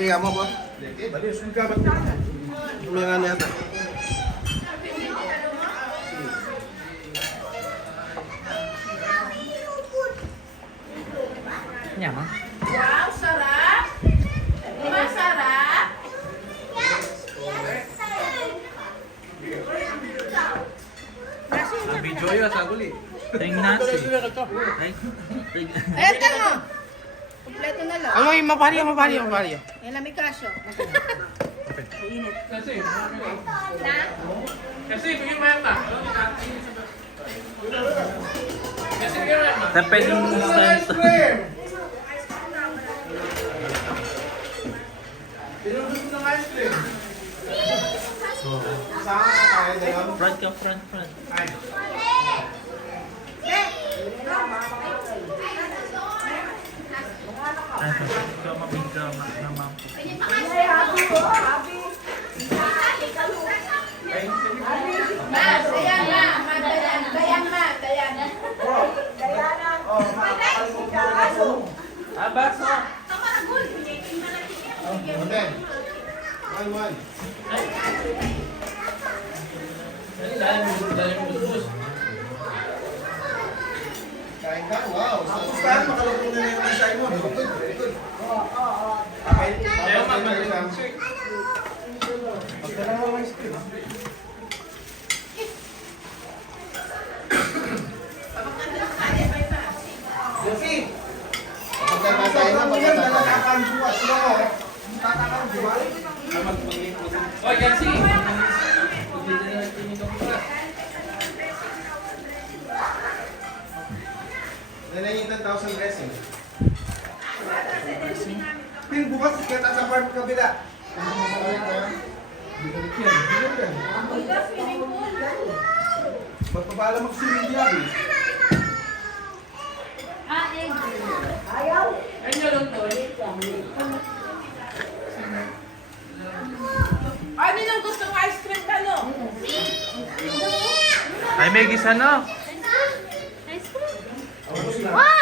Okay ka mo po? Okay, bali, sun ka ba't ka? Umiyan yata. Nya ma? Wow, sarap! Masarap! Ang video yun, saguli. Ring nasi. Eto mo! Kompleto na lang. Ano yung mapali. Yan lang may kasyo. Kasi, Na? kasi, bigyan mo yan ka. Kasi, bigyan mo yan ka. Sa pwedeng stand. Pinulog ko ng ice cream. Front ka, front. Ay. Ano? Ikaw mabigla naman po. Ma, dayan ma. Dayan ma. Dayan. Abas o! One. Kain ka? Wow. Tapos tayo, makalapong na yung design mo. Very good. Okay. Ayaw mag-ilang. Magdala mo ng ice cream. Josie! Magdala tayo na. Magdala Oy, Yancy! Nanay yung 10,000 dressing. Pin, bukas kita sa farm kabila. Magpapala magsimili abi. Ano lang to? Ano nang gusto ng ice cream ka, no? Ay, may gisa na.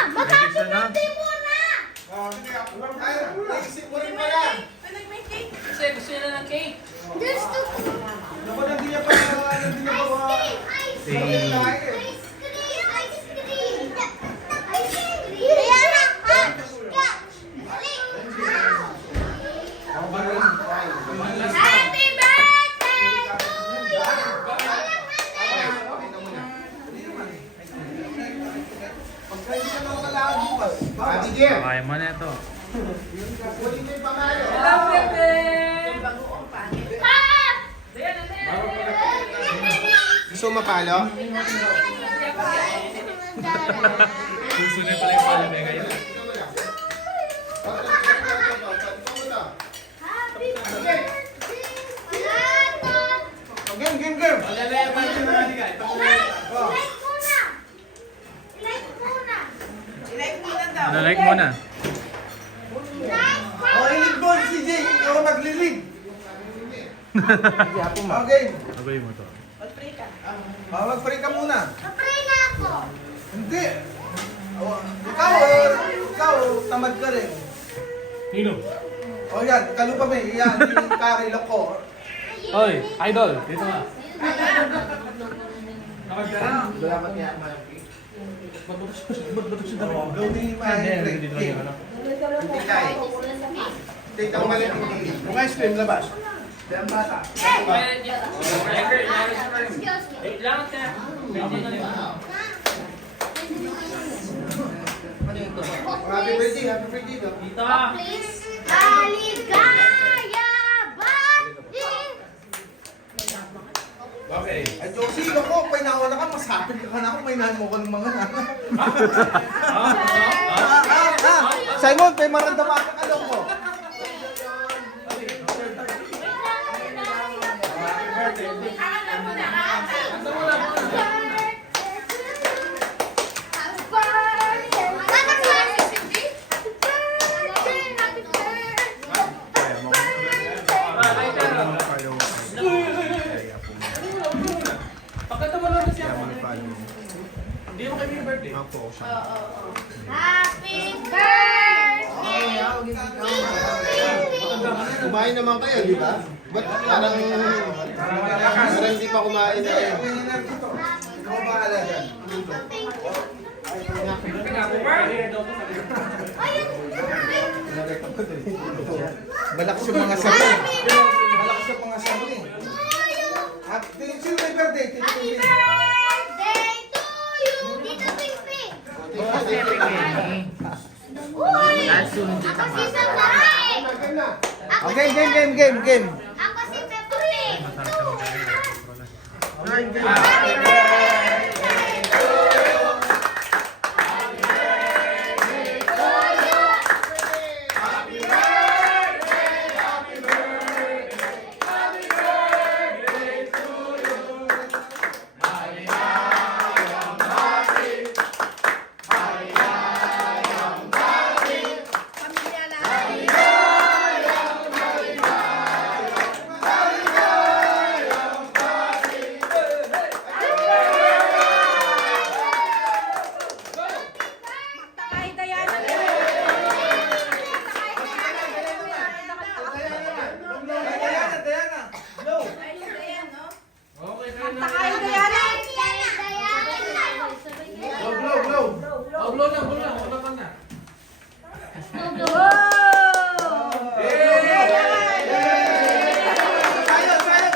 Magkakit natin muna! Sige, ay, naisip mo rin pala. May cake? Kasi gusto nila ng cake. Naku, hindi niya pa. Happy birthday to Ate Jer, Kaya mo na ito. kunin mo yung pangalo. Hello, Pepe! Gusto mo mapalo? Gusto na pala yung pala na kayo. Game. Like mo na. Ilig mo si Jay. Ikaw maglilig. Okay. Abay mo to. Mag-pray ka muna. Hindi. Ikaw, tamad ka rin. Nino? O yan, kalupa mo eh. Yan, yung karil ako. Oy, idol! Dito nga. Nakag ka na? Dapat niya malaki. Ba't siya dalawa? Hindi kaya. Take ang malaki. Kung ice cream, labas. Yan bata. Lang ka. Happy birthday daw. Dito. Okay. Ay, Josie, ako, painawa na ka, masapit ka na ako, mainahan mo ko ng mga Simon, may marandama ka ka ko. Pakita mo lang siya. Hindi mo kami yung birthday. Happy birthday! Kumain naman kayo, di ba? Ba't parang hindi pa kumain na kayo? Ikaw bahala dyan. Malakas yung mga sabi. Malakas yung mga sabi. At sino may birthday? Happy birthday to you! Dito, Pipi! Uy! Ako si Sandai! Okay, game. Ako si Pepe! Masarap siya magaling. Happy birthday to you! Takay Diana! Takay Diana!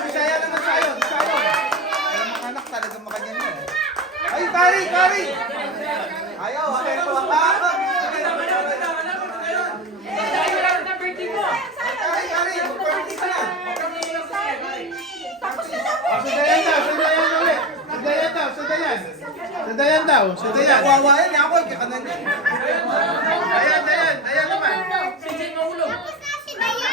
Bisaya naman sayo. Anak talaga makanyan mo. Ay, kari! Ayaw, okay po. Kari, mag-party ka na. Sadayan daw. Kawawain niya ako, ikakanan niya. Ayan naman. Tapos na si Diana!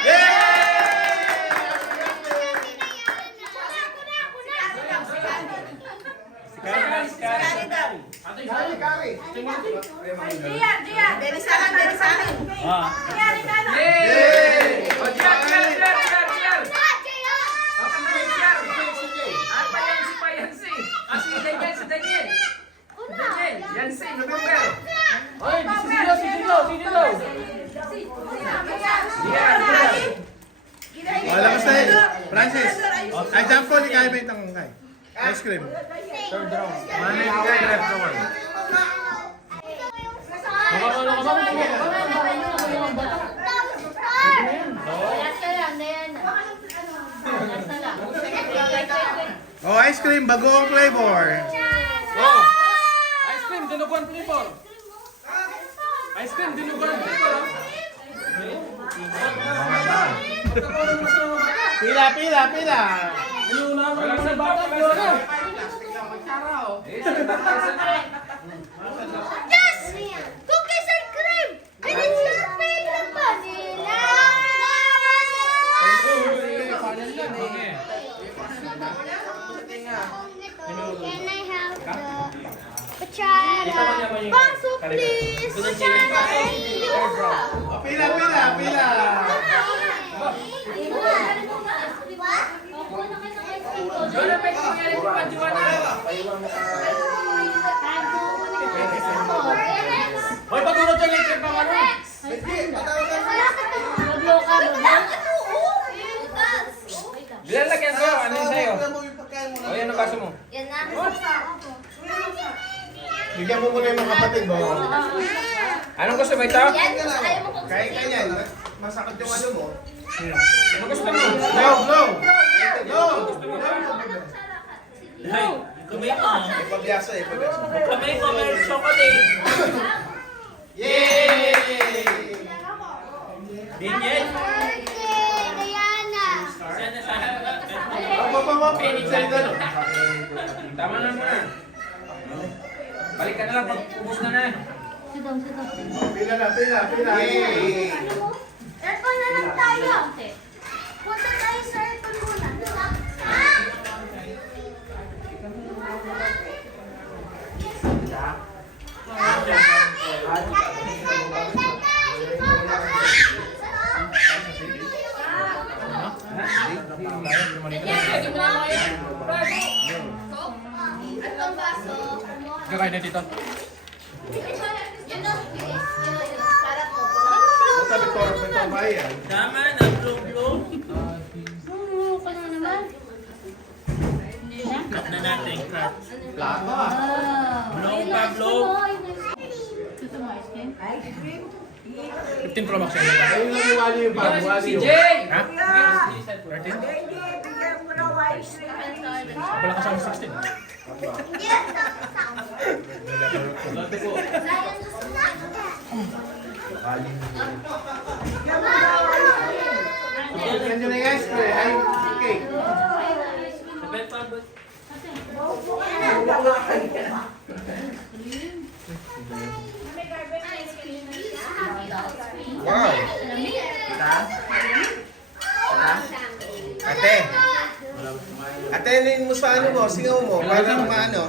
Kari. Gian! Berisahan! Gian, Ricardo! Lakas na yun. Francis. Ay, jump ko, hindi kaya ba yung tangkay? Ice cream. Manay ka, left naman. Oh, ice cream, bagong flavor. Ice cream, dinuguan flavor. Ice cream, dinuguan flavor. Pila. Inuuna mo lang sa bata. Yes! Cookies and cream! And it's your favorite vanilla! Can I have the Pachara? Baso, please! Pachara! Pila. Hoy, patulog dyan yung trip ng ano. Bilalagyan ko, ano yung sa'yo? O, yan ang kaso mo. Yan na. Bigyan mo muna yung mga kapatid mo. Anong gusto mo ito? Yan, ayaw mo kung Kaya ka yan. Masakit yung ano mo. Anong gusto mo? Go! Ay, kamay mo. Ipabyasa. Kamay mo, may chocolate. Yay! Daniel. birthday, Diana! Sana sa Tama na muna. Balik ka na lang pag ubos na na. Pila. Yay! Aircon na lang tayo. Punta tayo sa aircon muna. At ang baso. Kakain na dito. Yun o, sarap po. Sabi ko, may pambayan. Tama na, blue. Ano natin, craft? Plato ah. Blow pa, blow. 15 Pro Max yan. Ayun lang yung wali yung pag. Wali yung. Ha? 13? Wala ka sa 16. Yan yun na guys. Ay, cake. Sabay pa, but... Wow. Ate. Atenin mo sa ano mo, singaw mo, para maano.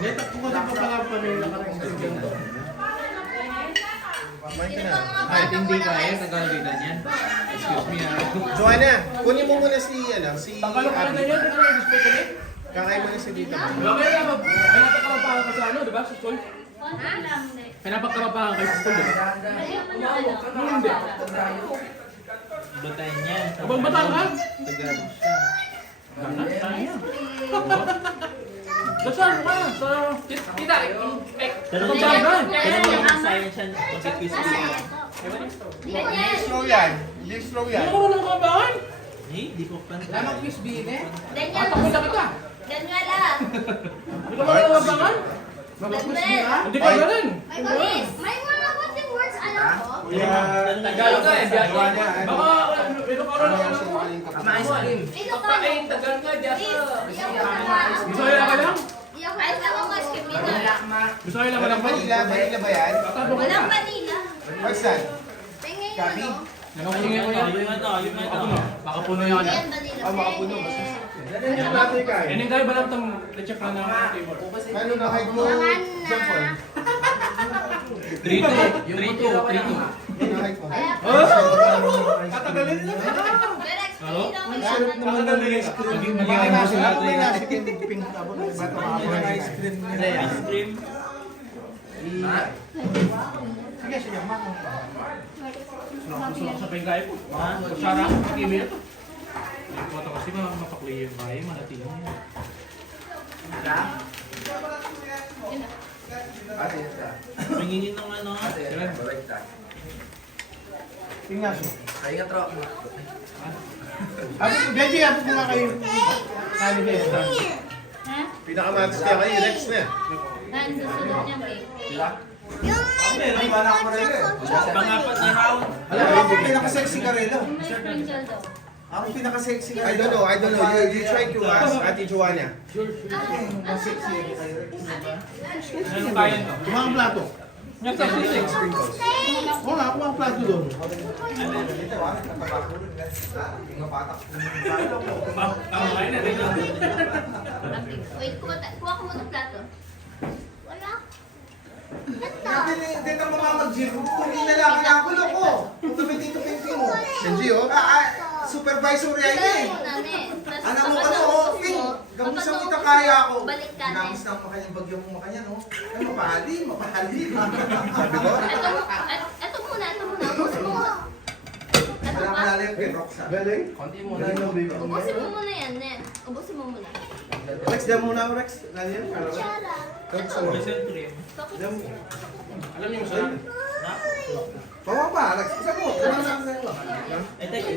Kahit hindi kaya, tagalagitan yan. Excuse me ah. Joanna, kunin mo muna si, si Tanggalok ka na Abby. yan, ito na display ka rin. Kakain mo na si Dita. Kaya pinapagkamapahan ka sa ano, di ba? Sa school? Pinapagkamapahan kayo sa school, di ba? Hindi. Batayin yan. Abang bata ka? Tagalog siya. Dasal ka sa... Kita, Pero Ito hindi ba, Brad? pero yung science yan, mag-quiz dito. Hindi slow yan. Hindi slow yan. Ano ka walang kabahan? Eh, di ko pa. Quiz B, eh? Daniel, Patakot na kita. Daniela. Hindi ka walang kabahan? Daniel. Hindi ka galing. May mga konting words alam ko. Tagalog ka eh, biyak. Joanna, Baka, ito ka rin Ano ako. si Waling kapatid? Ito ka. tagal ka, Please. Iyak ka. Bisaya ka lang? Iyak ka. Iyak ako mas kimina. Bisaya lang ka Walang lang ba? Manila, Manila ba yan? Tatabo ka Walang na. Manila. What's that? Tingin Gabi? mo. Nanguhingi ko yan. Yung ano. Baka puno yan. Yan, Manila. Ah, makapuno. Tingin. Yan yung tayo ba lang itong leche pa ng table? Ano na hide mo? Jumper. 3-2. 3-2. Ano na hide mo? Tatagalin niya. Relax, Hello? please. Don't Tatagalin. Magiging nasa lang. May nasa pink tabo. Ice cream. Sige, sige. Susunod sa pengkaya po. Sarang, kimi na to. Ito kasi mapakli yung bahay, manatili mo yan. Pangingin ng ano. Tingnan mo. Benji, ako kuma kayo. Kali kayo. Ha? Pinakamatis niya kayo, Rex na. Yan, susunod niyang cake. May anak mo rin eh. Pang-apat na round. Alam mo ako pinaka-sexy Karelo. May sprinkle daw. Ako pinaka-sexy Karelo. I don't know. You try to ask Ate Joanna. Sexy Karelo. Ano kaya to? Kumang plato. Sprinkles. Oo nga, kumang plato doon. Kaya na rin yun. Wait, kuha ko muna plato. Wala. Hindi ka mamamag-gym. Kung inalaki na ako, loko. Kung tumiti-tumiti mo. Benji, oh. Supervisor yan eh. Anak mo ka na, oh. Gamusan kita kaya ako. Balik ka na. Ginamus na makanyang bagyo mo makanya, no? Ay, mapahali. Sabi ko? Ito muna. Ubusin mo. Ito Wala ba? ka lalim kay Roxa. Galing? Konti mo na yung baby. Ubusin mo muna yan, Nen. Ubusin mo muna. Rex, dyan muna ako, Rex. Ganyan. Present cream. Alam niyo masarap? Bawa pa, Rex. Isa mo. Eh, teka.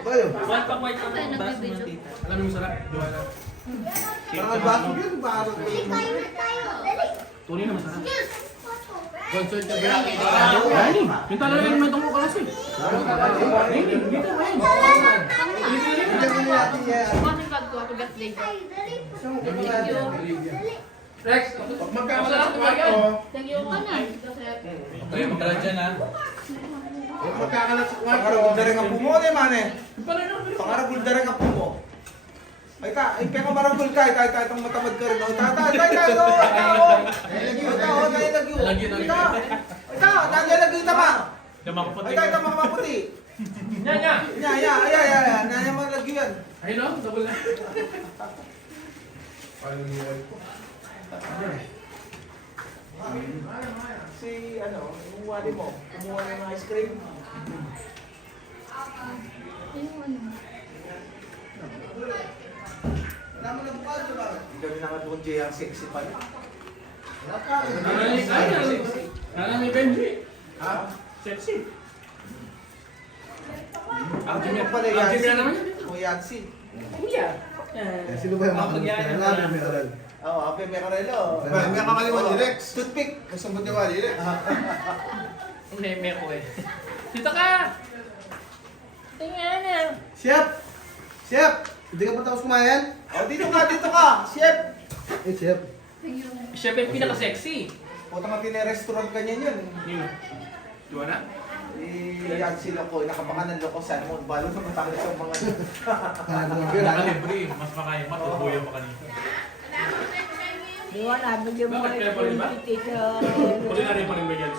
Bayo. One pang white ang bas mo tita. Alam niyo masarap? Joanna. Parang bago yun. Parang Tunay na masarap. Concert ka ba? Ay, yung talaga yung may tungkol kasi. Hindi ka ba yun? Diyan mo natin yan. Rex, pag magkakasalat ka yan. Thank you ka na. Ay, magkalat dyan ha. Magkakalat sa kwarto. Pangaragulda rin ang pumo, di man eh. Pangaragulda rin ang pumo. Ay ka, kaya ka maragul ka, kahit ang matamad ka rin. Tay, lagyo tama. Ay, tay, tama ka maputi. Nya. Nanya mo lagyo yan. Ayun o, double na. Si, yung wali mo, kumuha ng ice cream. Wala Tama na bukal, diba? Hindi kami nakatuon dyan, sexy pa rin. Ano ni Benji? Ha? Sexy. Ang Jimmy pala Ang Jimmy na Yancy. naman. O Yancy. Kuya. Sino ba yung mga Kapag-yan. Meron. Oo, Ape Mecarelo. May kakaliwan ni Rex. Toothpick. Gusto mo tiwali, Rex? Meme ko eh. Dito ka! Tingnan na. Chef! Chef! Hindi ka pa tapos kumain? O, dito ka! Chef! Eh, chef. Siya pa yung pinaka-sexy. Puta nga restaurant ka niyan yun. Juana? Yancy Loko. Nakabakan ng Loko San Juan. Balo sa matangis ang mga... Nakalibre. Mas makaya matubuyo pa kanina. Di wala, bigyan mo Bakit kaya pa rin ba? Tita. Culinary pa rin ba yan?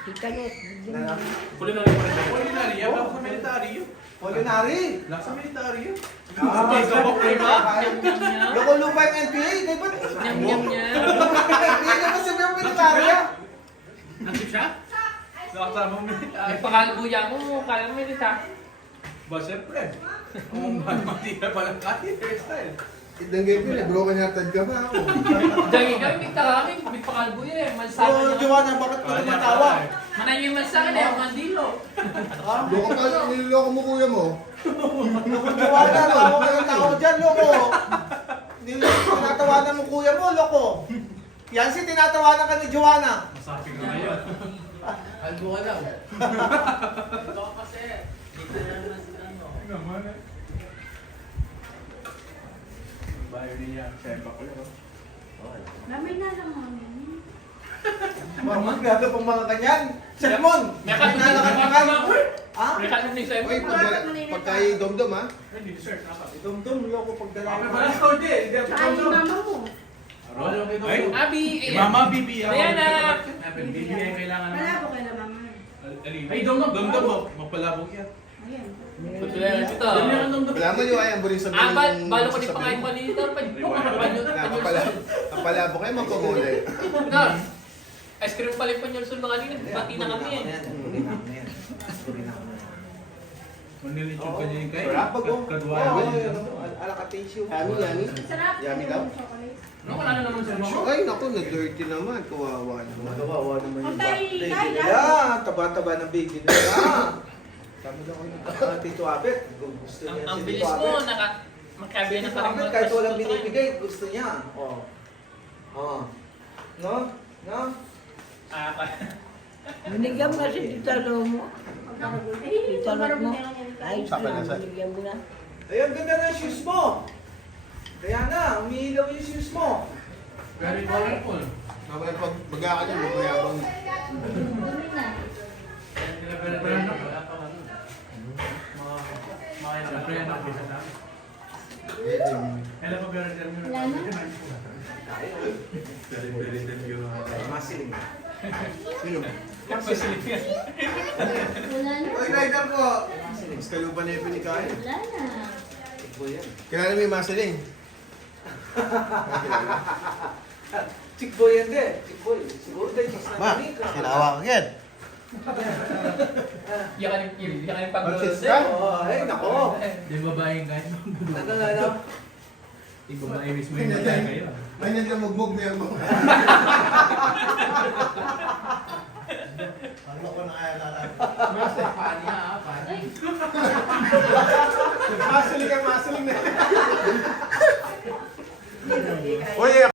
Tita Net. Culinary pa rin ba yan? Culinary, yan ako sa military. Culinary! Nasa military yun. Loko lupa yung NPA. Kaya ba't? Nyam-nyam niya. NPA na ba sabi ang militarya? Nasip siya? Nakasama mo military. May pangalubuya mo, kaya mo milita. Ba, siyempre. Kung mati na palang kaya, hairstyle. Idang game yun eh, broken hearted ka ba ako? Dagi kami, mikta kami, may pangalubuya eh. Malsakan Oo, na. Joanna, bakit ka tumatawa? Manay yung malsakan eh, mandilo. Loko pa, niloloko mo kuya mo. Loko Joanna, tawa ka ng tao dyan, loko. Tinatawanan mo kuya mo, loko. Yancy, tinatawanan ka ni Joanna. Masapig na ngayon. Albo ka lang. Naman eh. Bayo niya, sempa ko lang. Mamay na lang mami. Mamagado pang mga kanyan. Sermon! May katulad na Nalakakakay. ka Ha? May katulad sa Uy, pagkay dom-dom ha? Hindi, dessert. Napa. Dum-dum, loko pagdala Kami mo. pala sa Ode. Hindi ako Ay, mama mo. Ay, Abi, Mama, bibi ako. Ayan na. bibigyan kailangan naman. Malabo ka na mama. Ay, dom-dom. Damdam mo, magpalabog yan. Ayan. Patulad ito. Wala mo yung ayang buling sabihin. Balo ko din pangain pa nito. Kapalabo kayo, magkumulay. Gar, ice cream pala yung panyolson mga kanina. Bati na kami eh. Manilitsyon ka niya yung kayo. Sarap pag Kadwara. alakatation. Yummy, yummy. Sarap. Yummy daw? No, wala na naman sa mga. Ay, naku, na-dirty naman. Kawawa naman. Kawawa naman Ang yung tayo baby tayo. nila. Taba-taba ng baby nila. Tama daw kayo. Tito Abet. Gusto niya Ang si bilis Tito mo, Abet. magkabi na Tito parang Abet, kahit walang binibigay, gusto niya. Oh. Oh. No? No? Binigyan mo kasi Tita Lo mo. Tita Lo mo. Ay, Saka na sa- binigyan mo na. Ay, ang ganda ng shoes mo. Kaya na, umiilaw yung shoes mo. Very colorful. Mamaya pag baga ka niya, magmayabang. Dumi na. Siyempre yan ang bisa namin. Hello po, very Wala na. Masiling. Sino? Wala na. Oy, rider ko! Mas kalupa na yung pinikain. Wala na. Ito yan. Kilala mo yung Marceling? Chick boy yan din. Chick boy. Siguro din, chicks na Ma, nanik. tinawa ka yan. Yakan yung Artist pag-rose ka? Oh, ay, nako. Yung babaeng kahit Ano? yung babae mismo yung babae kayo. Ganyan ka magmug mo yan mo. Ano ko na kaya natin? Marceling ka, Marceling na. Uy,